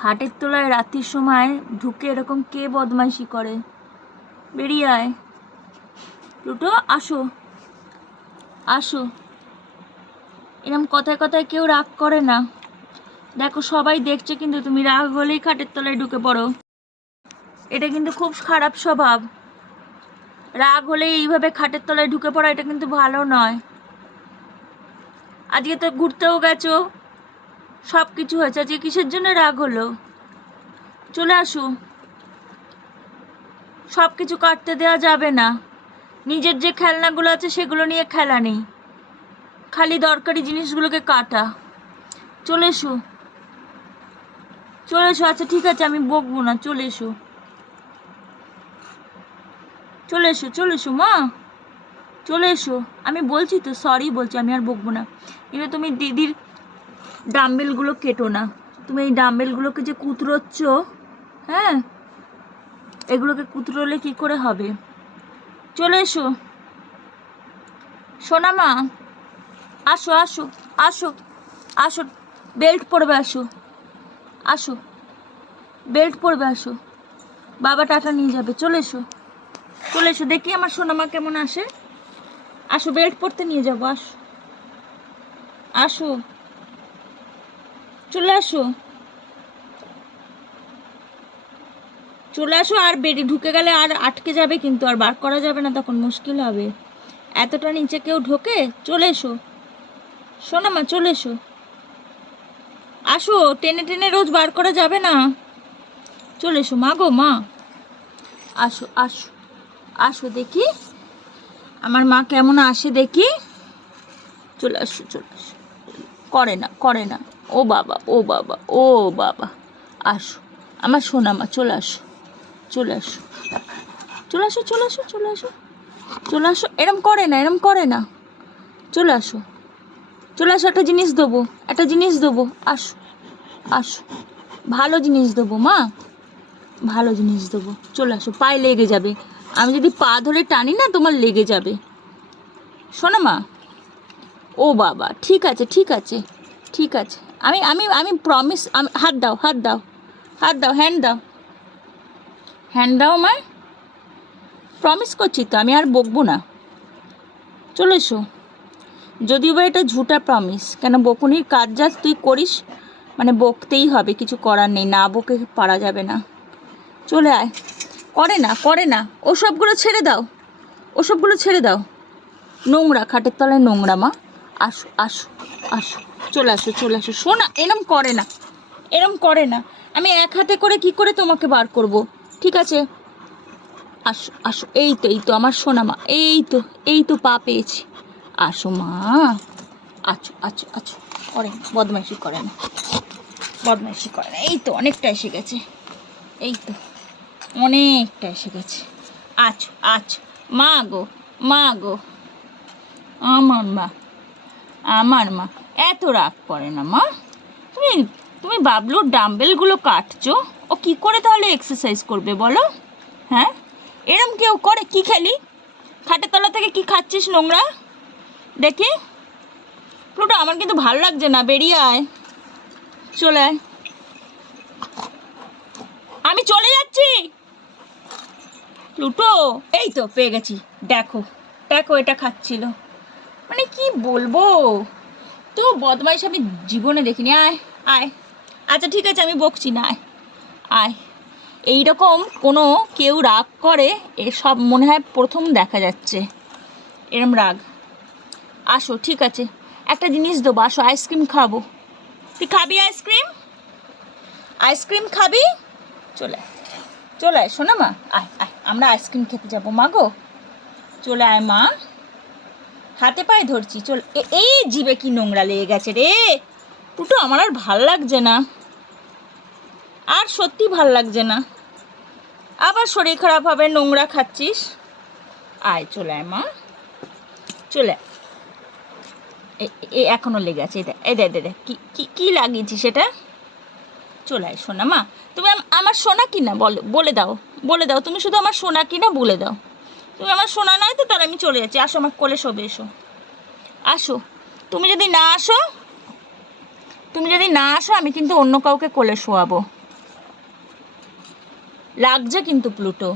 খাটের তলায় রাত্রির সময় ঢুকে এরকম কে বদমাইশি করে? বেরিয়ে আয় প্লুটো, আসো আসো। এরকম কথায় কথায় কেউ রাগ করে না। দেখো সবাই দেখছে, কিন্তু তুমি রাগ হলেই খাটের তলায় ঢুকে পড়ো। এটা কিন্তু খুব খারাপ স্বভাব। রাগ হলে এইভাবে খাটের তলায় ঢুকে পড়া এটা কিন্তু ভালো নয়। আজকে তো ঘুরতেও গেছো, সব কিছু হয়েছে, আজকে কিসের জন্য রাগ হলো? চলে আসো। সব কিছু কাটতে দেওয়া যাবে না। নিজের যে খেলনাগুলো আছে সেগুলো নিয়ে খেলা নেই, খালি দরকারি জিনিসগুলোকে কাটা। চলে এসো, চলে এসো। আচ্ছা ঠিক আছে, আমি বকবো না, চলে এসো, চলে এসো, চলে এসো মা, চলে এসো। আমি বলছি তো, সরি বলছি, আমি আর বকবো না। কিন্তু তুমি দিদির ডাম্বেলগুলো কেটো না। তুমি এই ডাম্বেলগুলোকে যে কুতরোচ্ছ, হ্যাঁ, এগুলোকে কুতরোলে কি করে হবে? চলে এসো সোনা মা, আসো আসো আসো আসো। বেল্ট পরবে, আসো আসো, বেল্ট পরবে, আসো। বাবা টাটা নিয়ে যাবে। চলে এসো, চলে এসো। দেখি আমার সোনামা কেমন আসে। আসো, বেল্ট পরতে নিয়ে যাবো। আসো আসো, চলে আসো, চলে আসো। আর বেরিয়ে ঢুকে গেলে আর আটকে যাবে, কিন্তু আর বার করা যাবে না, তখন মুশকিল হবে। এতটা নিচে কেউ ঢোকে? চলে এসো সোনামা, চলে এসো। আসো, টেনে টেনে রোজ বার করা যাবে না। চলে এসো মা গো, মা আসো আসো আসো। দেখি আমার মা কেমন আসে, দেখি। চলে আসো, চলে আসো। করে না, করে না। ও বাবা, ও বাবা, ও বাবা। আসো আমার সোনা মা, চলে আসো, চলে আসো, চলে আসো, চলে আসো, চলে আসো, চলে আসো। এরম করে না, এরম করে না। চলে আসো, চলে আসো। একটা জিনিস দেবো, একটা জিনিস দেবো। আসো আসো, ভালো জিনিস দেবো মা, ভালো জিনিস দেবো। চলে আসো, পায়ে লেগে যাবে। আমি যদি পা ধরে টানি না, তোমার লেগে যাবে শোনো মা। ও বাবা, ঠিক আছে, ঠিক আছে, ঠিক আছে। আমি আমি আমি প্রমিস। আমি হাত দাও, হাত দাও, হাত দাও, হ্যান্ড দাও, হ্যান্ড দাও আমায়। প্রমিস করছি তো, আমি আর বকবো না। চলে এসো। যদিও বা এটা ঝুটা প্রমিস, কেন বকুনির কাজ যা তুই করিস, মানে বকতেই হবে, কিছু করার নেই, না বকে পারা যাবে না। চলে আয়। করে না, করে না। ওসবগুলো ছেড়ে দাও, ওসবগুলো ছেড়ে দাও। নোংরা, খাটের তলায় নোংরা মা। আসো আসো আসো, চলে আসো, চলে আসো। শোনা, এরম করে না, এরম করে না। আমি এক হাতে করে কি করে তোমাকে বার করব? ঠিক আছে, আসো আসো। এই তো, এই তো আমার সোনা মা, এই তো, এই তো পা পেয়েছি। আসো মা, আছো আছো আছো। করে না, বদমাইশি করে না, বদমাইশি করে না। এই তো অনেকটা এসে গেছে, এই তো অনেকটা এসে গেছে। আছো আছো মা গো, মা গো, আমার মা, আমার মা। এত রাগ করে না মা। তুমি তুমি বাবলুর ডাম্বেলগুলো কাটছো, ও কি করে তাহলে এক্সারসাইজ করবে বলো? হ্যাঁ, এরম কেউ করে? কি খেলি? খাটের তলা থেকে কি খাচ্ছিস নোংরা? দেখি প্লুটো, আমার কিন্তু ভালো লাগছে না, বেরিয়ে আয়, চলে আয়। আমি চলে যাচ্ছি প্লুটো। এই তো পেয়ে গেছি, দেখো দেখো, এটা খাচ্ছিল। মানে কি বলবো, তো বদমাইশ আমি জীবনে দেখিনি। আয় আয়। আচ্ছা ঠিক আছে, আমি বকছি না, আয় আয়। এইরকম কোনো কেউ রাগ করে এসব মনে হয় প্রথম দেখা যাচ্ছে, এরম রাগ। আসো, ঠিক আছে, একটা জিনিস দেবো, আসো, আইসক্রিম খাবো। তুই খাবি আইসক্রিম? আইসক্রিম খাবি? চলে আয়, চলে আয় শোনা মা, আয় আয়, আমরা আইসক্রিম খেতে যাবো মা গো। চলে আয় মা, হাতে পায়ে ধরছি, চল। এই জিভে কি নোংরা লেগে গেছে রে টুটু, আমার আর ভাল লাগছে না, আর সত্যি ভাল লাগছে না। আবার শরীর খারাপ হবে, নোংরা খাচ্ছিস। আয়, চলে আয় মা, চলে আয়। এ এখনো লেগে আছে, এই দে দে দে, কি কি কি লাগিয়েছি সেটা। চলে আয় সোনা মা। তুমি আমার সোনা কি না বলে দাও, বলে দাও, তুমি শুধু আমার সোনা কি না বলে দাও। তুমি আমার সোনা নয় তো, তাহলে আমি চলে যাচ্ছি। আসো আমার কোলে শোবে, এসো, আসো। তুমি যদি না আসো, তুমি যদি না আসো, আমি কিন্তু অন্য কাউকে কোলে শোয়াবো। লাগছে কিন্তু প্লুটো।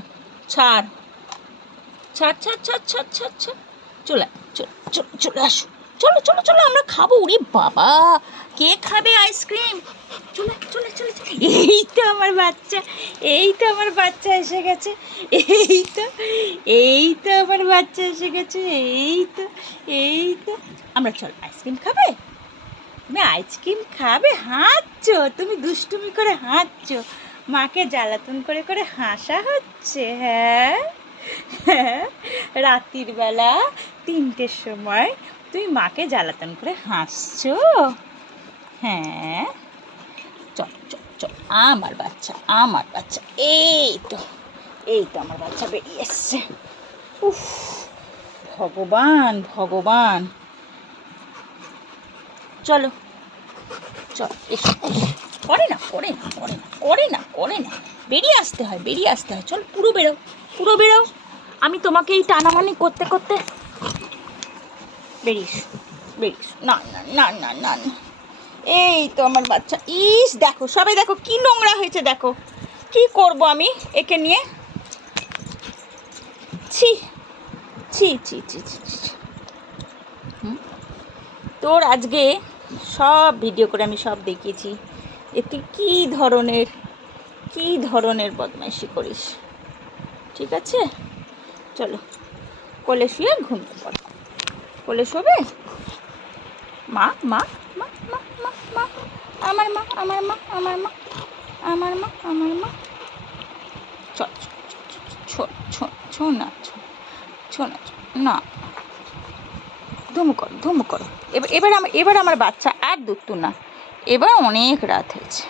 ছাড় ছাড় ছাড় ছাড় ছাড় ছাড় ছাড়, চলে চলে আসো, চলো চলো চলো, আমরা খাবো। ওরে বাবা, কে খাবে আইসক্রিম? চলে চলে চলে চলে। এই তো আমার বাচ্চা, এই তো আমার বাচ্চা এসে গেছে, এই তো, এই তো আমার বাচ্চা এসে গেছে, এই তো, এই তো। আমরা চল, আইসক্রিম খাবে? তুমি আইসক্রিম খাবে? হাঁটছো তুমি, দুষ্টুমি করে হাঁটছো, মাকে জ্বালাতন করে করে হাসা হচ্ছে। হ্যাঁ হ্যাঁ, রাত্রির বেলা 3টের সময় তুই মাকে জ্বালাতন করে হাসছো? হ্যাঁ, চল চল চল, আমার বাচ্চা, আমার বাচ্চা, এই তো, এই তো আমার বাচ্চা বেরিয়ে এসছে। উফ, ভগবান ভগবান। চলো চল, এসো, করে না করে না করে না করে না করে না, বেরিয়ে আসতে হয়, বেরিয়ে আসতে হয়। চল, পুরো বেরো, পুরো বেরো। আমি তোমাকে এই টানামানি করতে করতে, বেরিস বেরিস। না না না না না না, এই তো আমার বাচ্চা। ইস, দেখো সবাই, দেখো কি নোংরা হয়েছে, দেখো কি করব আমি একে নিয়ে। ছি ছি ছি ছি ছি ছি। তোর আজকে সব ভিডিও করে আমি সব দেখিয়েছি যে তুই কী ধরনের বদমাইশি করিস। ঠিক আছে, চলো কোলে শুয়ে ঘুমিয়ে পড়ো। কোলে শোবে? মা মা মা মা মা মা, আমার মা আমার মা আমার মা আমার মা আমার মা। চল ছো না, ছো না, না, ধুমু করো। এবার আমার বাচ্চা আর দুঃখতো না। এবার অনেক রাত হয়েছে,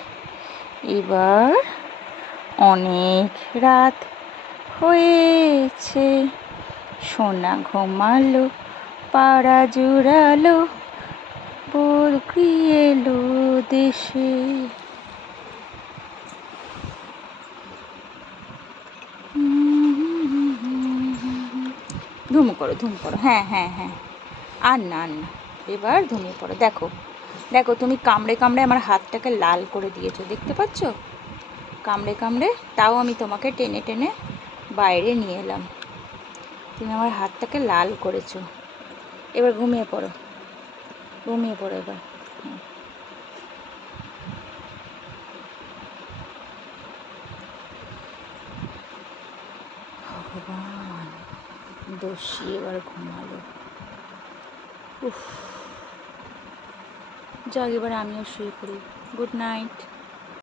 এবার অনেক রাত হয়েছে, সোনা ঘুমালো, পাড়া জুড়ালো, বরকি এলো দেশে। ধুমু করো, হ্যাঁ হ্যাঁ হ্যাঁ, আর না আর না, এবার ঘুমিয়ে পড়ো। দেখো দেখো, তুমি কামড়ে কামড়ে আমার হাতটাকে লাল করে দিয়েছো, দেখতে পাচ্ছ? কামড়ে কামড়ে, তাও আমি তোমাকে টেনে টেনে বাইরে নিয়ে এলাম, তুমি আমার হাতটাকে লাল করেছো। এবার ঘুমিয়ে পড়ো, ঘুমিয়ে পড়ো এবার। ভগবান, দোষী এবার ঘুমালো। উফ, যাক, এবার আমিও শুয়ে পড়ি। Good night.